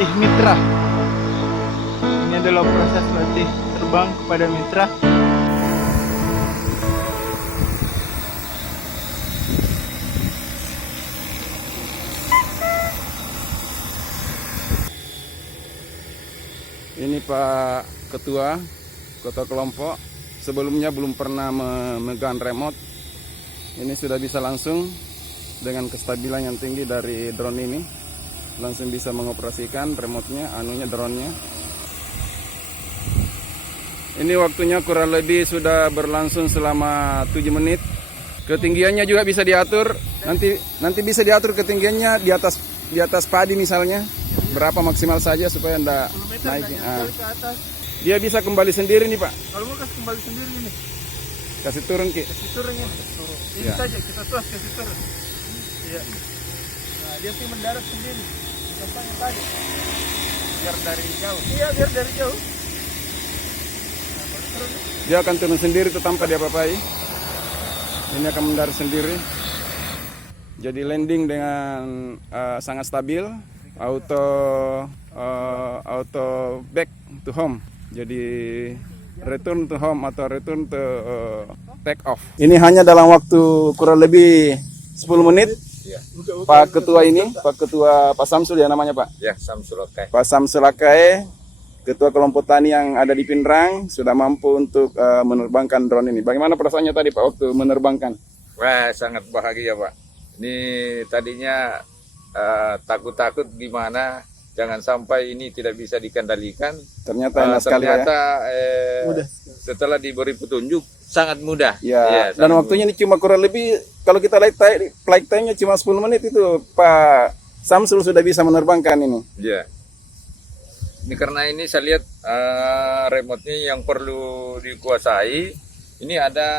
melatih mitra. Ini adalah proses latih terbang kepada mitra. Ini Pak Ketua Kelompok, sebelumnya belum pernah memegang remote. Ini sudah bisa langsung dengan kestabilan yang tinggi dari drone ini, langsung bisa mengoperasikan remote-nya, drone-nya. Ini waktunya kurang lebih sudah berlangsung selama 7 menit. Ketinggiannya juga bisa diatur. Nanti bisa diatur ketinggiannya di atas padi misalnya. Berapa maksimal saja supaya enggak naik. Ke atas. Dia bisa kembali sendiri nih Pak. Kalau mau kasih kembali sendiri ini. Kasih turun Ki. Kasih turun ini. Ini Ya. saja kita tuas kasih turun. Iya. Nah, dia tuh mendarat sendiri. Contohnya tadi. Biar dari jauh. Iya, biar dari jauh. Nah, baru turun. Dia akan turun sendiri tuh tanpa diapa-apai. Ini akan mendarat sendiri. Jadi landing dengan sangat stabil, auto back to home. Jadi return to home atau return to take off. Ini hanya dalam waktu kurang lebih 10 menit. Ya, Pak Ketua ini, Pak Ketua Pak Samsul ya namanya Pak. ya Samsul Okai. Pak Samsul Akae, Ketua Kelompok Tani yang ada di Pinrang, sudah mampu untuk menerbangkan drone ini. Bagaimana perasaannya tadi Pak waktu menerbangkan? Wah, sangat bahagia Pak. Ini tadinya takut-takut gimana jangan sampai ini tidak bisa dikendalikan. Ternyata enak sekali Pak ya. Ternyata Mudah. setelah diberi petunjuk sangat mudah. Ya, dan sangat waktunya ini cuma kurang lebih, kalau kita lihat flight time-nya cuma 10 menit itu Pak Samsul sudah bisa menerbangkan ini. Ya. Ini karena ini saya lihat remote-nya yang perlu dikuasai. Ini ada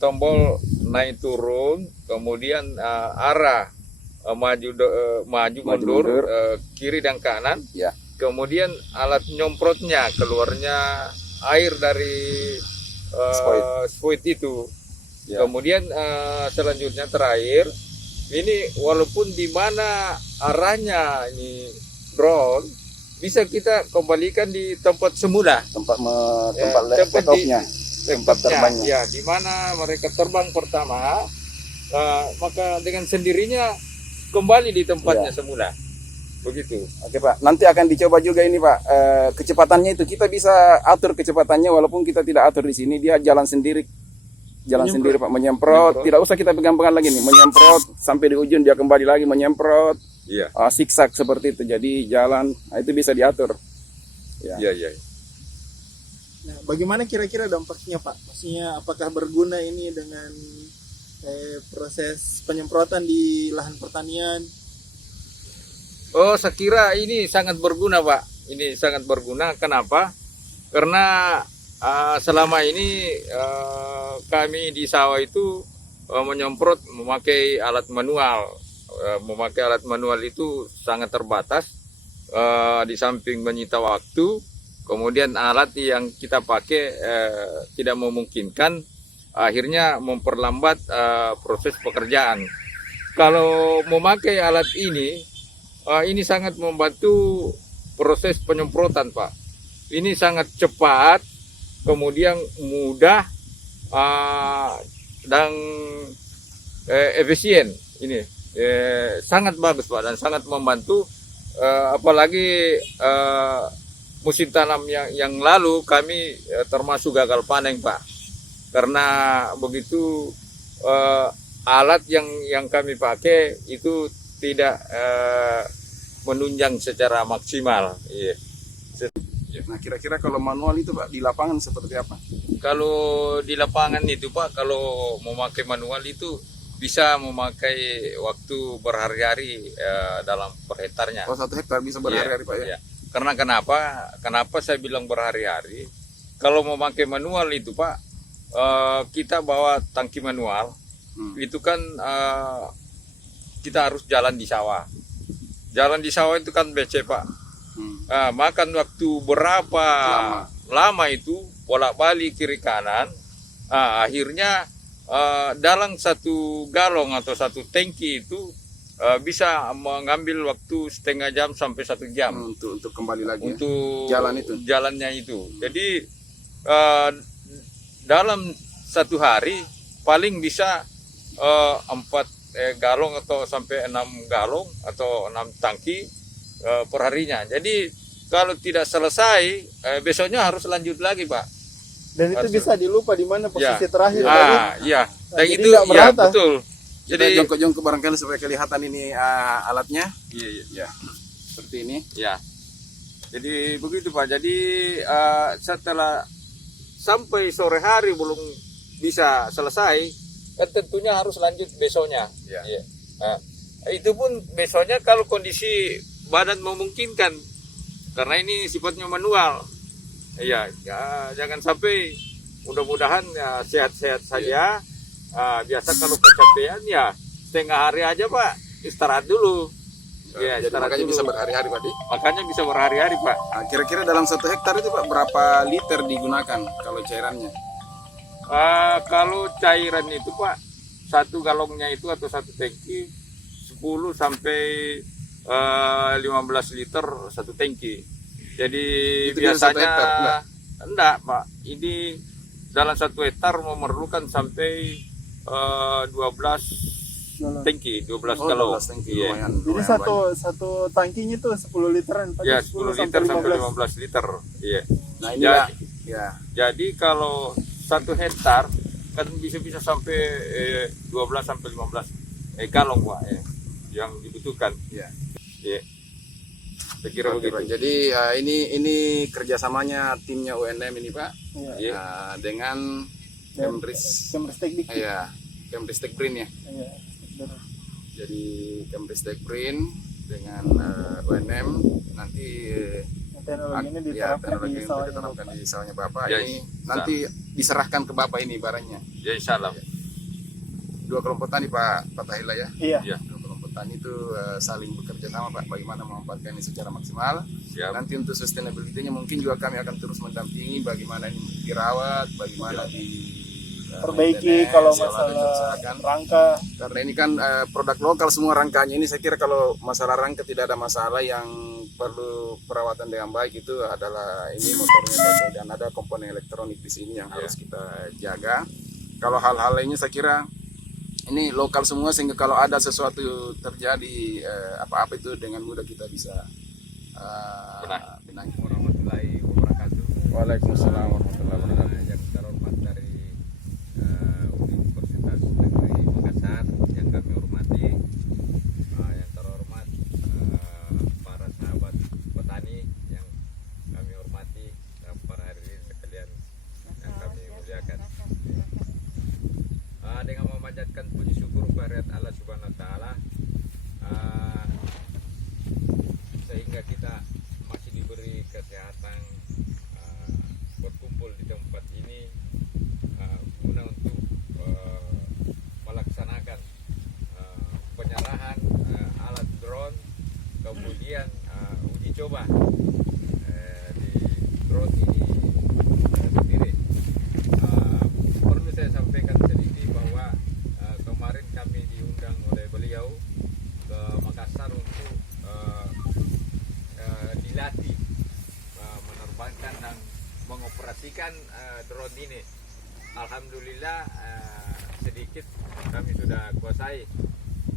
tombol naik turun, kemudian arah maju mundur, kiri dan kanan. Ya. Kemudian alat nyemprotnya, keluarnya air dari spoit itu. Ya. Kemudian selanjutnya terakhir, ini walaupun di mana arahnya ini drone, bisa kita kembalikan di tempat semula. Tempat tempat take off-nya, tempat terbangnya. Ya, di mana mereka terbang pertama, maka dengan sendirinya kembali di tempatnya semula. Begitu. Oke Pak, nanti akan dicoba juga ini Pak, kecepatannya itu kita bisa atur kecepatannya walaupun kita tidak atur di sini, dia jalan sendiri sendiri Pak, menyemprot. Tidak usah kita pegang-pegang lagi nih, menyemprot sampai di ujung dia kembali lagi menyemprot. Iya. Siksak seperti itu, jadi jalan, itu bisa diatur. Ya. Iya, iya. Nah, bagaimana kira-kira dampaknya Pak? Maksudnya apakah berguna ini dengan proses penyemprotan di lahan pertanian? Oh, saya kira ini sangat berguna, Pak. Ini sangat berguna. Kenapa? Karena selama ini kami di sawah itu menyemprot memakai alat manual. Memakai alat manual itu sangat terbatas. Di samping menyita waktu, kemudian alat yang kita pakai tidak memungkinkan, akhirnya memperlambat proses pekerjaan. Kalau memakai alat ini sangat membantu proses penyemprotan, Pak. Ini sangat cepat, kemudian mudah dan efisien. Ini sangat bagus, Pak, dan sangat membantu. Apalagi musim tanam yang lalu kami termasuk gagal panen, Pak, karena begitu alat yang kami pakai itu tidak menunjang secara maksimal. Iya. Nah kira-kira kalau manual itu Pak di lapangan seperti apa? Kalau di lapangan itu, Pak, kalau memakai manual itu bisa memakai waktu berhari-hari dalam per hektarnya. Oh 1 hektar bisa berhari-hari Pak ya? Iya. Karena kenapa saya bilang berhari-hari? Kalau memakai manual itu, Pak, kita bawa tangki manual, itu kan kita harus jalan di sawah. Jalan di sawah itu kan becek, Pak. Makan waktu berapa lama itu bolak-balik kiri kanan. Akhirnya dalam satu galong atau satu tangki itu bisa mengambil waktu setengah jam sampai 1 jam untuk kembali lagi untuk jalan itu. jalannya itu. Jadi dalam 1 hari paling bisa 4 galong atau sampai 6 galong atau 6 tangki per harinya. Jadi kalau tidak selesai besoknya harus lanjut lagi, Pak. Dan itu Harus. bisa dilupa di mana posisi Ya. terakhir tadi. Iya. Nah, Dan jadi itu nggak ya merata. betul. Jadi Jadi jongkok-jongkok barangkali supaya kelihatan ini alatnya. iya, iya. Ya, seperti ini. Ya, jadi begitu Pak. Jadi setelah sampai sore hari belum bisa selesai, kan tentunya harus lanjut besoknya. Ya. Iya. Nah, itu pun besoknya kalau kondisi badan memungkinkan, karena ini sifatnya manual. Iya, ya, jangan sampai, mudah-mudahan ya, sehat-sehat saja. Biasa kalau kecapean ya setengah hari aja Pak, istirahat dulu. Ya, Jadi istirahat makanya dulu. bisa berhari-hari Pak. Makanya bisa berhari-hari Pak. Kira-kira dalam 1 hektar itu Pak berapa liter digunakan kalau cairannya? Kalau cairan itu Pak, 1 galongnya itu atau 1 tangki 10 sampai 15 liter 1 tangki. Jadi Itu dalam 1 biasanya hektar, enggak Pak. Ini dalam 1 hektar memerlukan sampai 12 tangki, 12 galong. 12 tangki, Iya. lumayan. Jadi lumayan satu tangkinya itu 10 literan. Pak. Ya, 10 liter sampai 15 liter. Iya. banyak. Nah inilah, ya. Jadi kalau 1 hektar kan bisa sampai 12 sampai 15 galong Pak yang dibutuhkan. Ya. Iya. Saya kira Oke, Pak. begitu. Jadi ini kerjasamanya timnya UNM ini Pak, Iya. dengan Kemris, Kemristek dikit. ya, Kemristek Brin ya. Iya. Jadi Kemristek Brin dengan UNM nanti Teknologi ini ya, diterapkan teknologi di yang sawahnya diterapkan Bapak. di sawahnya Bapak Ya, ini nanti diserahkan ke Bapak ini barangnya. Ya insya Allah. 2 kelompok tani Pak Tahila ya. Iya. Ya. 2 kelompok tani itu saling bekerja sama Pak bagaimana memanfaatkan ini secara maksimal. Siap. Nanti untuk sustainability-nya mungkin juga kami akan terus mendampingi bagaimana ini dirawat, bagaimana di Perbaiki maintenance, kalau selalu masalah diusahakan. rangka. Karena ini kan produk lokal semua rangkanya ini, saya kira kalau masalah rangka tidak ada masalah. Yang perlu perawatan dengan baik itu adalah ini motornya Pak, dan ada komponen elektronik di sini yang harus kita jaga. Kalau hal-hal lainnya saya kira ini lokal semua, sehingga kalau ada sesuatu terjadi apa-apa itu dengan mudah kita bisa benahi. Warahmatullahi wabarakatuh. Waalaikumsalam warahmatullahi wabarakatuh. Yang terhormat dari Universitas Negeri Makassar yang kami hormati, yang terhormat para sahabat petani yang kami hormati, dan para hadirin sekalian yang kami muliakan. Dengan memanjatkan puji syukur kehadirat Allah Subhanahu Wa Taala, sehingga kita masih diberi kesehatan berkumpul di tempat ini guna untuk melaksanakan penyerahan alat drone, kemudian uji coba di drone ini sendiri. Perlu saya sampaikan sedikit bahwa kemarin kami diundang oleh beliau ke Makassar untuk dilatih menerbangkan dan mengoperasikan drone ini. Alhamdulillah sedikit kami sudah kuasai.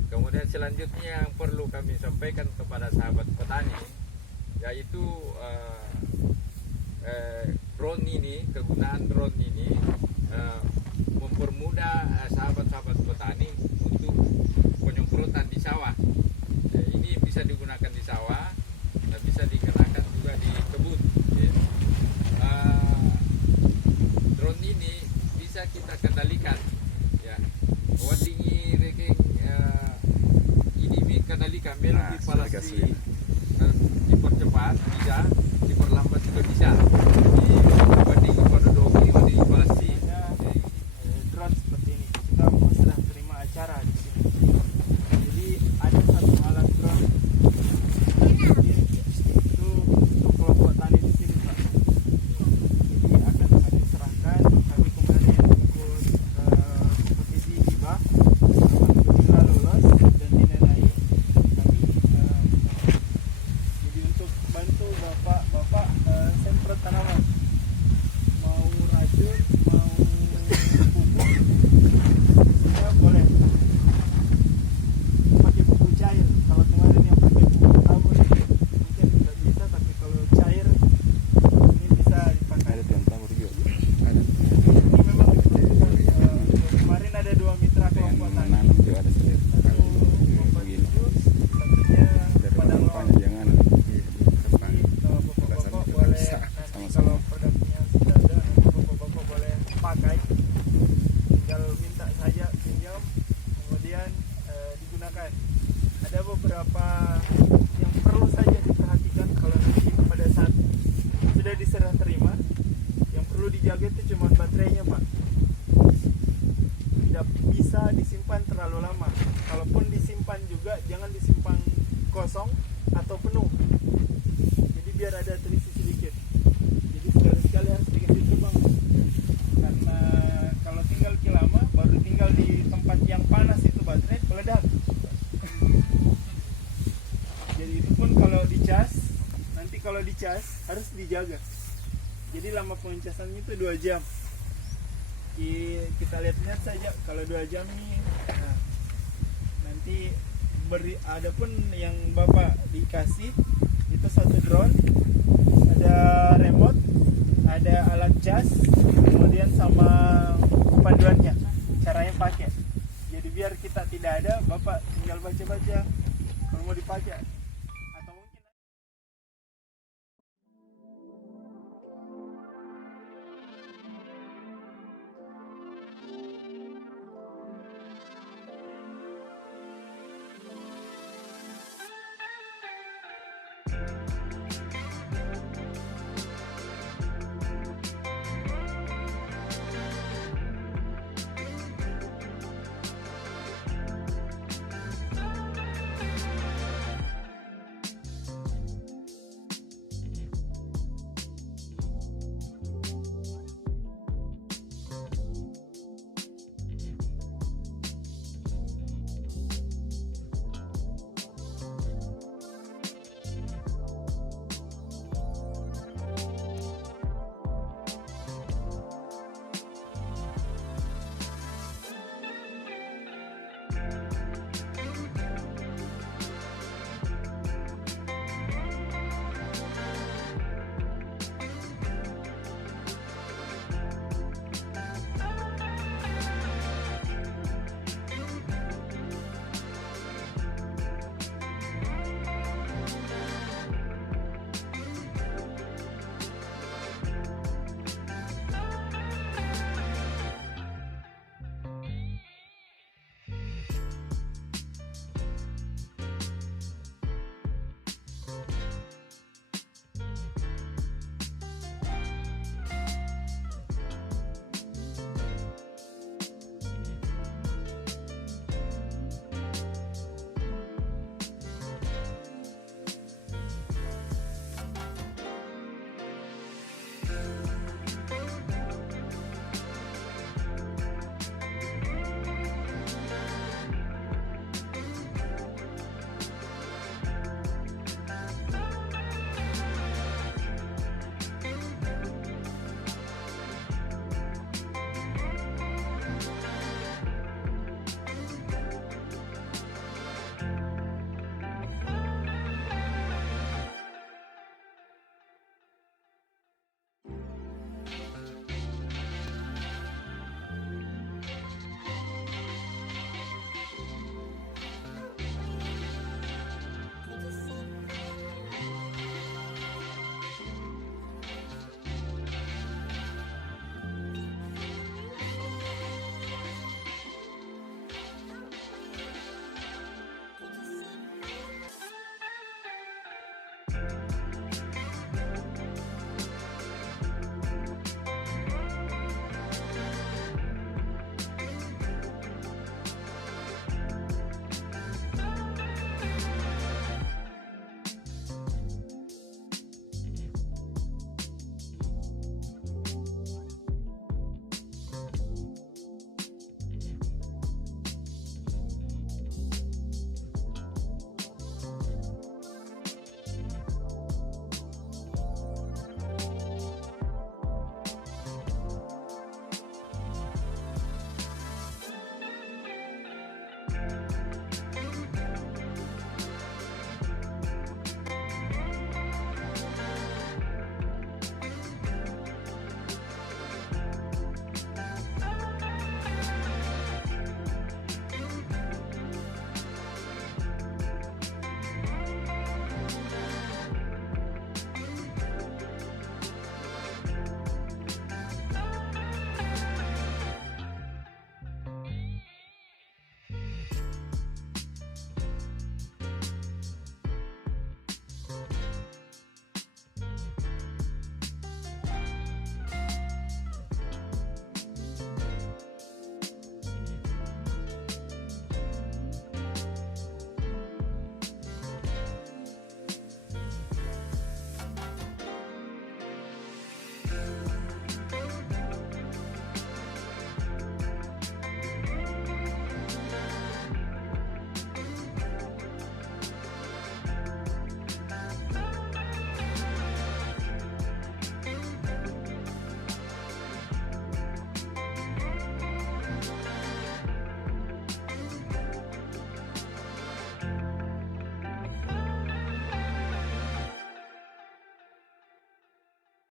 Kemudian selanjutnya yang perlu kami sampaikan kepada sahabat petani, yaitu drone ini, kegunaan drone ini mempermudah sahabat-sahabat petani untuk penyemprotan di sawah. Ini bisa digunakan di sawah dan bisa digunakan juga di kebun. Drone ini bisa kita kendalikan, ya. Wadingi reking ini kendalikan Nah, di sudah palasi dikasih. dipercepat bisa, diperlambat juga bisa. Jadi banding kepada dogi di palasi. Drone seperti ini. Kita sedang terima acara di sini. Jadi ada satu alat drone itu untuk kelompok tani di sini Pak. Jadi akan kami serahkan, kami kemarin ikut kompetisi hibah, alhamdulillah lolos dan dinilai bisa disimpan terlalu lama. Kalaupun disimpan juga jangan disimpan kosong atau penuh. Jadi biar ada terisi sedikit. Jadi sekali-sekali harus dikasih lubang. Karena kalau tinggal lama baru tinggal di tempat yang panas itu baterai meledak. Jadi itu pun kalau dicas, nanti kalau dicas harus dijaga. Jadi lama pengecasannya itu 2 jam. Kita lihat-lihat saja kalau 2 jam nih. Nah, nanti ada pun yang Bapak dikasih itu satu drone, ada remote, ada alat cas, kemudian sama panduannya, caranya pakai. Jadi biar kita tidak ada, Bapak tinggal baca-baca kalau mau dipakai.